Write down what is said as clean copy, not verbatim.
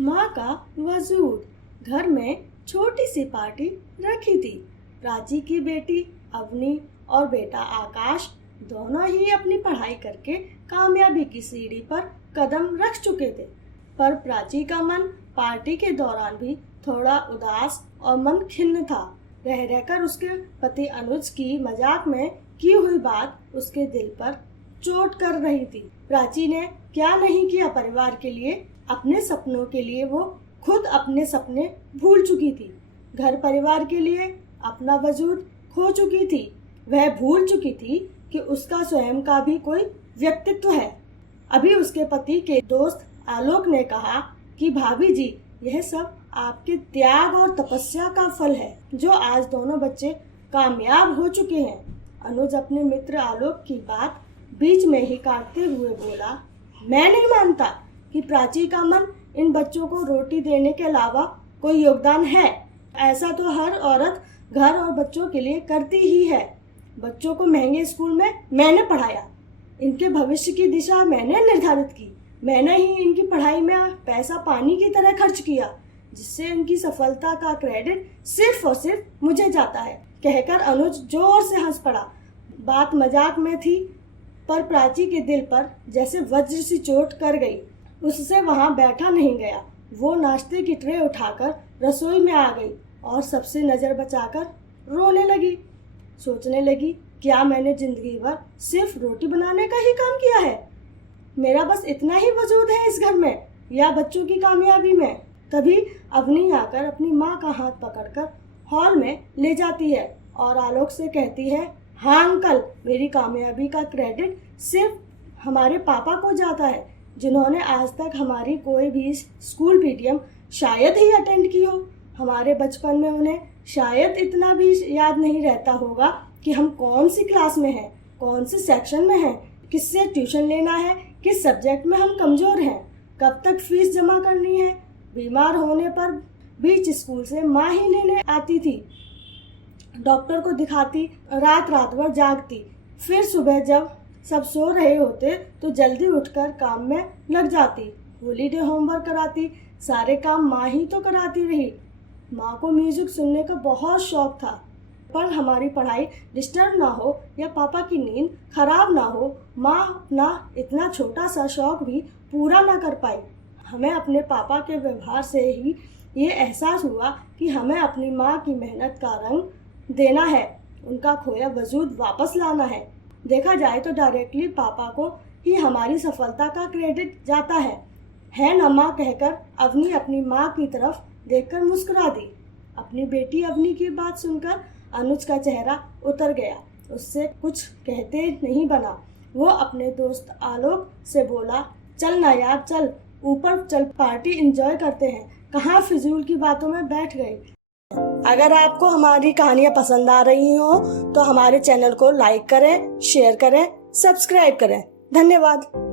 माँ का वजूद। घर में छोटी सी पार्टी रखी थी। प्राची की बेटी अवनी और बेटा आकाश दोनों ही अपनी पढ़ाई करके कामयाबी की सीढ़ी पर कदम रख चुके थे। पर प्राची का मन पार्टी के दौरान भी थोड़ा उदास और मन खिन्न था। रह रहकर उसके पति अनुज की मजाक में की हुई बात उसके दिल पर चोट कर रही थी। प्राची ने क्या नहीं किया परिवार के लिए, अपने सपनों के लिए वो खुद अपने सपने भूल चुकी थी। घर परिवार के लिए अपना वजूद खो चुकी थी। वह भूल चुकी थी कि उसका स्वयं का भी कोई व्यक्तित्व है। अभी उसके पति के दोस्त आलोक ने कहा कि भाभी जी, यह सब आपके त्याग और तपस्या का फल है जो आज दोनों बच्चे कामयाब हो चुके हैं। अनुज अपने मित्र आलोक की बात बीच में ही काटते हुए बोला, मैं नहीं मानता कि प्राची का मन इन बच्चों को रोटी देने के अलावा कोई योगदान है। ऐसा तो हर औरत घर और बच्चों के लिए करती ही है। बच्चों को महंगे स्कूल में मैंने पढ़ाया, इनके भविष्य की दिशा मैंने निर्धारित की, मैंने ही इनकी पढ़ाई में पैसा पानी की तरह खर्च किया, जिससे इनकी सफलता का क्रेडिट सिर्फ और सिर्फ मुझे जाता है। कहकर अनुज जोर से हंस पड़ा। बात मजाक में थी, पर प्राची के दिल पर जैसे वज्र सी चोट कर गई। उससे वहां बैठा नहीं गया। वो नाश्ते की ट्रे उठाकर रसोई में आ गई और सबसे नजर बचाकर रोने लगी। सोचने लगी, क्या मैंने जिंदगी भर सिर्फ रोटी बनाने का ही काम किया है? मेरा बस इतना ही वजूद है इस घर में या बच्चों की कामयाबी में? तभी अवनी आकर अपनी माँ का हाथ पकड़कर हॉल में ले जाती है और आलोक से कहती है, हाँ अंकल, मेरी कामयाबी का क्रेडिट सिर्फ हमारे पापा को जाता है, जिन्होंने आज तक हमारी कोई भी स्कूल पीटीएम शायद ही अटेंड की हो। हमारे बचपन में उन्हें शायद इतना भी याद नहीं रहता होगा कि हम कौन सी क्लास में हैं, कौन से सेक्शन में हैं, किससे ट्यूशन लेना है, किस सब्जेक्ट में हम कमज़ोर हैं, कब तक फीस जमा करनी है। बीमार होने पर बीच स्कूल से माँ ही लेने आती थी, डॉक्टर को दिखाती, रात रात भर जागती, फिर सुबह जब सब सो रहे होते तो जल्दी उठकर काम में लग जाती, हॉलीडे होमवर्क कराती, सारे काम माँ ही तो कराती रही। माँ को म्यूजिक सुनने का बहुत शौक था, पर हमारी पढ़ाई डिस्टर्ब ना हो या पापा की नींद खराब ना हो, माँ अपना इतना छोटा सा शौक भी पूरा ना कर पाई। हमें अपने पापा के व्यवहार से ही ये एहसास हुआ कि हमें अपनी माँ की मेहनत का रंग देना है, उनका खोया वजूद वापस लाना है। देखा जाए तो डायरेक्टली पापा को ही हमारी सफलता का क्रेडिट जाता है ना माँ? कहकर अवनी अपनी माँ की तरफ देखकर मुस्कुरा दी। अपनी बेटी अवनी की बात सुनकर अनुज का चेहरा उतर गया। उससे कुछ कहते नहीं बना। वो अपने दोस्त आलोक से बोला, चल ना यार, चल ऊपर चल, पार्टी एंजॉय करते हैं, कहाँ फिजूल की बातों में बैठ गए। अगर आपको हमारी कहानियाँ पसंद आ रही हो तो हमारे चैनल को लाइक करें, शेयर करें, सब्सक्राइब करें। धन्यवाद।